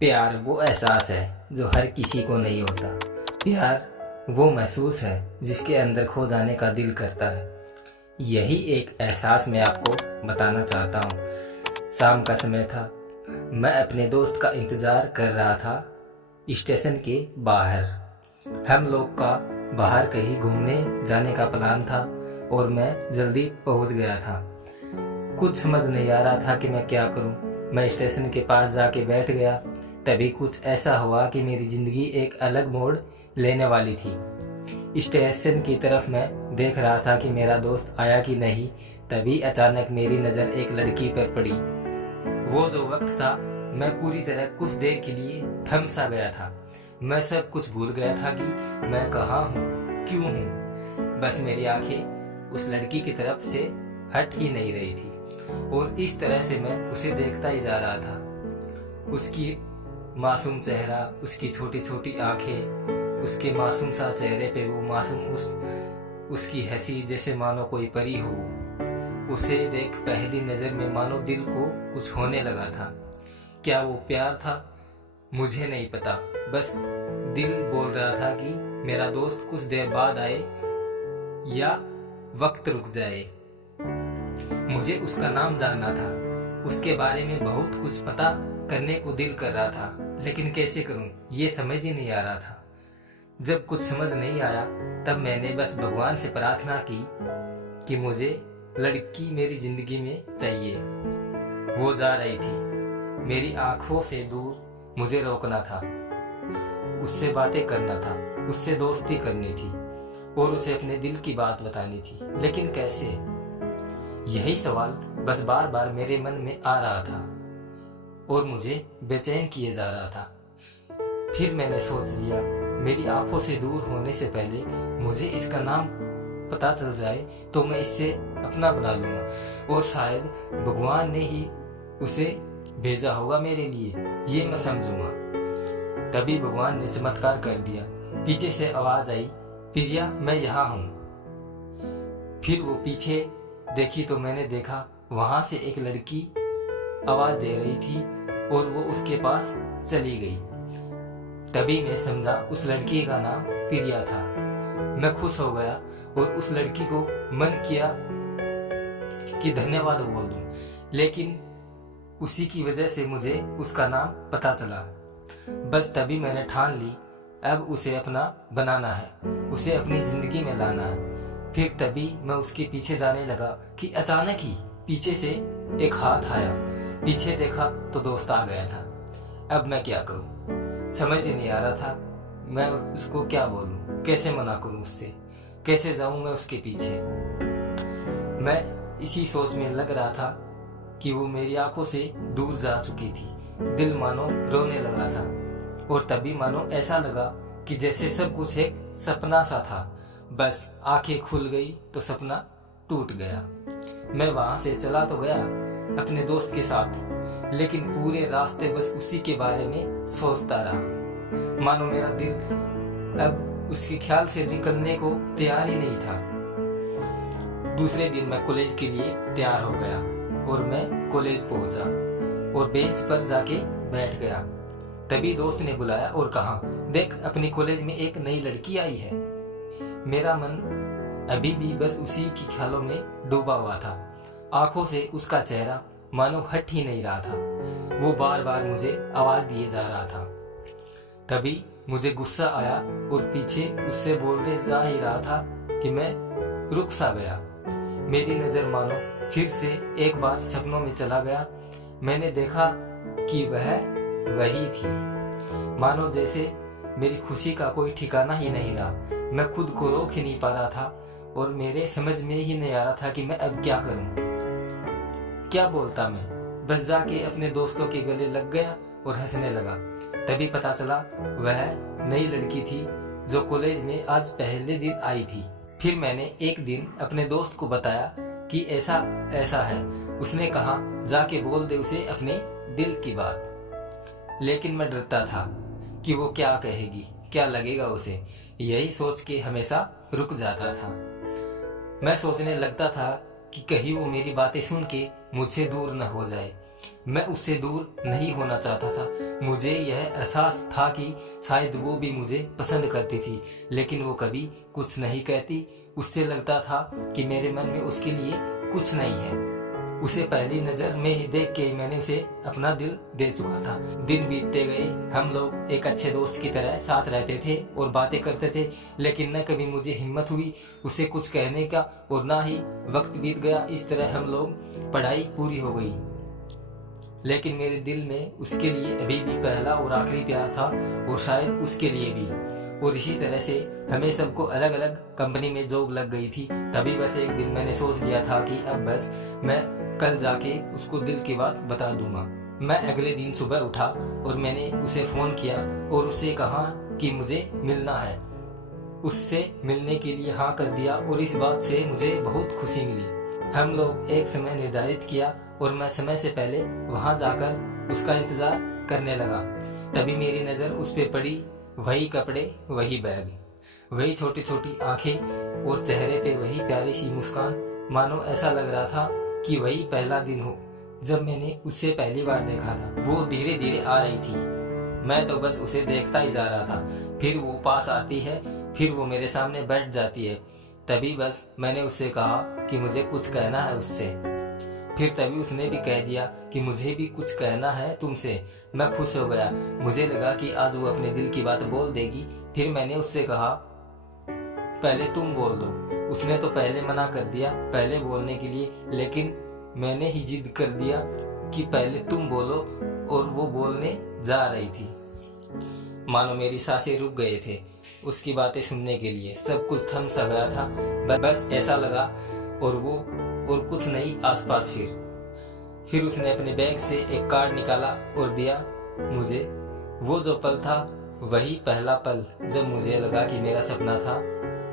प्यार वो एहसास है जो हर किसी को नहीं होता। प्यार वो महसूस है जिसके अंदर खो जाने का दिल करता है। यही एक एहसास मैं आपको बताना चाहता हूँ। शाम का समय था, मैं अपने दोस्त का इंतज़ार कर रहा था स्टेशन के बाहर। हम लोग का बाहर कहीं घूमने जाने का प्लान था और मैं जल्दी पहुँच गया था। कुछ समझ नहीं आ रहा था कि मैं क्या करूं। मैं स्टेशन के पास जाके बैठ गया। तभी कुछ ऐसा हुआ कि मेरी ज़िंदगी एक अलग मोड़ लेने वाली थी। स्टेशन की तरफ मैं देख रहा था कि मेरा दोस्त आया कि नहीं। तभी अचानक मेरी नज़र एक लड़की पर पड़ी। वो जो वक्त था, मैं पूरी तरह कुछ देर के लिए थम सा गया था। मैं सब कुछ भूल गया था कि मैं कहाँ हूँ, क्यों हूँ। बस मेरी आंखें उस लड़की की तरफ से हट ही नहीं रही थी और इस तरह से मैं उसे देखता ही जा रहा था। उसकी मासूम चेहरा, उसकी छोटी छोटी आंखें, उसके मासूम सा चेहरे पे वो मासूम उसकी हंसी जैसे मानो कोई परी हो। उसे देख पहली नज़र में मानो दिल को कुछ होने लगा था। क्या वो प्यार था? मुझे नहीं पता। बस दिल बोल रहा था कि मेरा दोस्त कुछ देर बाद आए या वक्त रुक जाए। मुझे उसका नाम जानना था, उसके बारे में बहुत कुछ पता करने को दिल कर रहा था, लेकिन कैसे करूं ये समझ ही नहीं आ रहा था। जब कुछ समझ नहीं आया तब मैंने बस भगवान से प्रार्थना की कि मुझे लड़की मेरी जिंदगी में चाहिए। वो जा रही थी, मेरी आंखों से दूर मुझे रोकना था, उससे बातें करना था, उससे दोस्ती करनी थी और उसे अपने दिल की बात बतानी थी। लेकिन कैसे? यही सवाल बस बार बार मेरे मन में आ रहा था और मुझे बेचैन किए जा रहा था। फिर मैंने सोच लिया, मेरी आंखों से दूर होने से पहले मुझे इसका नाम पता चल जाए तो मैं इससे अपना बना लूँगा और शायद भगवान ने ही उसे भेजा होगा मेरे लिए, ये मैं समझूंगा। तभी भगवान ने चमत्कार कर दिया। पीछे से आवाज आई, प्रिया मैं यहाँ हूँ। फिर वो पीछे देखी तो मैंने देखा वहां से एक लड़की आवाज दे रही थी और वो उसके पास चली गई। तभी मैं समझा उस लड़की का नाम प्रिया था। मैं खुश हो गया और उस लड़की को मन किया कि धन्यवाद बोल दूं, लेकिन उसी की वजह से मुझे उसका नाम पता चला। बस तभी मैंने ठान ली, अब उसे अपना बनाना है, उसे अपनी जिंदगी में लाना है। फिर तभी मैं उसके पीछे जाने लगा कि अचानक ही पीछे से एक हाथ आया। पीछे देखा तो दोस्त आ गया था। अब मैं क्या करूं, समझ ही नहीं आ रहा था। मैं उसको क्या बोलूं, कैसे मना करूं उससे, कैसे जाऊं मैं उसके पीछे। मैं इसी सोच में लग रहा था कि वो मेरी आंखों से दूर जा चुकी थी। दिल मानो रोने लगा था और तभी मानो ऐसा लगा कि जैसे सब कुछ एक सपना सा था। बस आंखें खुल गई तो सपना टूट गया। मैं वहां से चला तो गया अपने दोस्त के साथ, लेकिन पूरे रास्ते बस उसी के बारे में सोचता रहा। मानो मेरा दिल अब उसके ख्याल से निकलने को तैयार ही नहीं था। दूसरे दिन मैं कॉलेज के लिए तैयार हो गया और मैं कॉलेज पहुंचा और बेंच पर जाके बैठ गया। तभी दोस्त ने बुलाया और कहा, देख अपनी कॉलेज में एक नई लड़की आई है। मेरा मन अभी भी बस उसी के ख्यालों में डूबा हुआ था। आंखों से उसका चेहरा मानो हट ही नहीं रहा था। वो बार बार मुझे आवाज दिए जा रहा था। तभी मुझे गुस्सा आया और पीछे उससे बोलने जा ही रहा था कि मैं रुक सा गया। मेरी नजर मानो फिर से एक बार सपनों में चला गया। मैंने देखा कि वह वही थी। मानो जैसे मेरी खुशी का कोई ठिकाना ही नहीं रहा। मैं खुद को रोक ही नहीं पा रहा था और मेरे समझ में ही नहीं आ रहा था कि मैं अब क्या करूं, क्या बोलता मैं। बस जाके अपने दोस्तों के गले लग गया और हंसने लगा। तभी पता चला वह नई लड़की थी जो कॉलेज में आज पहले दिन आई थी। फिर मैंने एक दिन अपने दोस्त को बताया कि ऐसा ऐसा है। उसने कहा, जाके बोल दे उसे अपने दिल की बात। लेकिन मैं डरता था कि वो क्या कहेगी, क्या लगेगा उसे। यही सोच के हमेशा रुक जाता था। मैं सोचने लगता था कि कहीं वो मेरी बातें सुन के मुझसे दूर न हो जाए। मैं उससे दूर नहीं होना चाहता था। मुझे यह एहसास था कि शायद वो भी मुझे पसंद करती थी, लेकिन वो कभी कुछ नहीं कहती। उससे लगता था कि मेरे मन में उसके लिए कुछ नहीं है। उसे पहली नज़र में देख के मैंने उसे अपना दिल दे चुका था। दिन बीतते गए, हम लोग एक अच्छे दोस्त की तरह साथ रहते थे और बातें करते थे, लेकिन न कभी मुझे हिम्मत हुई उसे कुछ कहने का और ना ही वक्त बीत गया। इस तरह हम लोग पढ़ाई पूरी हो गई, लेकिन मेरे दिल में उसके लिए अभी भी पहला और आखिरी प्यार था, और शायद उसके लिए भी। और इसी तरह से हमें सबको अलग अलग कंपनी में जॉब लग गई थी। तभी बस एक दिन मैंने सोच लिया था कि अब बस मैं कल जाके उसको दिल की बात बता दूंगा। मैं अगले दिन सुबह उठा और मैंने उसे फ़ोन किया और उससे कहा कि मुझे मिलना है। उससे मिलने के लिए हाँ कर दिया और इस बात से मुझे बहुत खुशी मिली। हम लोग एक समय निर्धारित किया और मैं समय से पहले वहाँ जाकर उसका इंतज़ार करने लगा। तभी मेरी नज़र उस पर पड़ी। वही कपड़े, वही बैग, वही छोटी छोटी आंखें और चेहरे पे वही प्यारी सी मुस्कान। मानो ऐसा लग रहा था कि वही पहला दिन हो जब मैंने उससे पहली बार देखा था। वो धीरे धीरे आ रही थी, मैं तो बस उसे देखता ही जा रहा था। फिर वो पास आती है, फिर वो मेरे सामने बैठ जाती है। तभी बस मैंने उससे कहा कि मुझे कुछ कहना है उससे। फिर तभी उसने भी कह दिया कि मुझे भी कुछ कहना है तुमसे। मैं खुश हो गया, मुझे लगा कि आज वो अपने दिल की बात बोल देगी। फिर मैंने उससे कहा पहले तुम बोल दो। उसने तो पहले मना कर दिया पहले बोलने के लिए, लेकिन मैंने ही जिद कर दिया कि पहले तुम बोलो, और वो बोलने जा रही थी। मानो मेरी सांसें रुक गए थे उसकी बातें सुनने के लिए। सब कुछ थम सा गया था, बस ऐसा लगा, और वो और कुछ नहीं आसपास। फिर उसने अपने बैग से एक कार्ड निकाला और दिया मुझे। वो जो पल था वही पहला पल जब मुझे लगा कि मेरा सपना था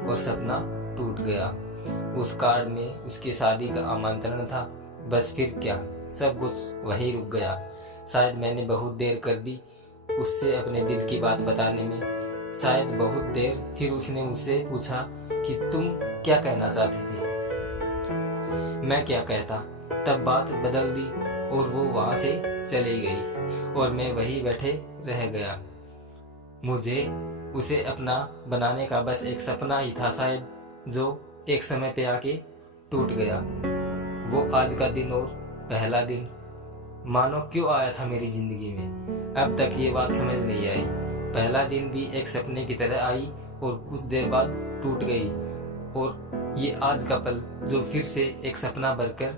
और सपना टूट गया। उस कार्ड में उसकी शादी का आमंत्रण था। बस फिर क्या, सब कुछ वही रुक गया। शायद मैंने बहुत देर कर दी उससे अपने दिल की बात बताने में, शायद बहुत देर। फिर उसने मुझसे पूछा कि तुम क्या कहना चाहती थी। मैं क्या कहता, तब बात बदल दी और वो वहाँ से चली गई और मैं वही बैठे रह गया। मुझे उसे अपना बनाने का बस एक सपना ही था शायद, जो एक समय पे आके टूट गया। वो आज का दिन और पहला दिन मानो क्यों आया था मेरी जिंदगी में, अब तक ये बात समझ नहीं आई। पहला दिन भी एक सपने की तरह आई और कुछ देर बाद टूट गई, और ये आज का पल जो फिर से एक सपना बनकर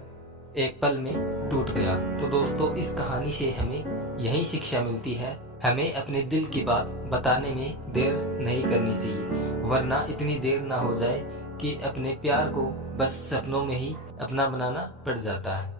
एक पल में टूट गया। तो दोस्तों, इस कहानी से हमें यही शिक्षा मिलती है, हमें अपने दिल की बात बताने में देर नहीं करनी चाहिए, वरना इतनी देर ना हो जाए कि अपने प्यार को बस सपनों में ही अपना बनाना पड़ जाता है।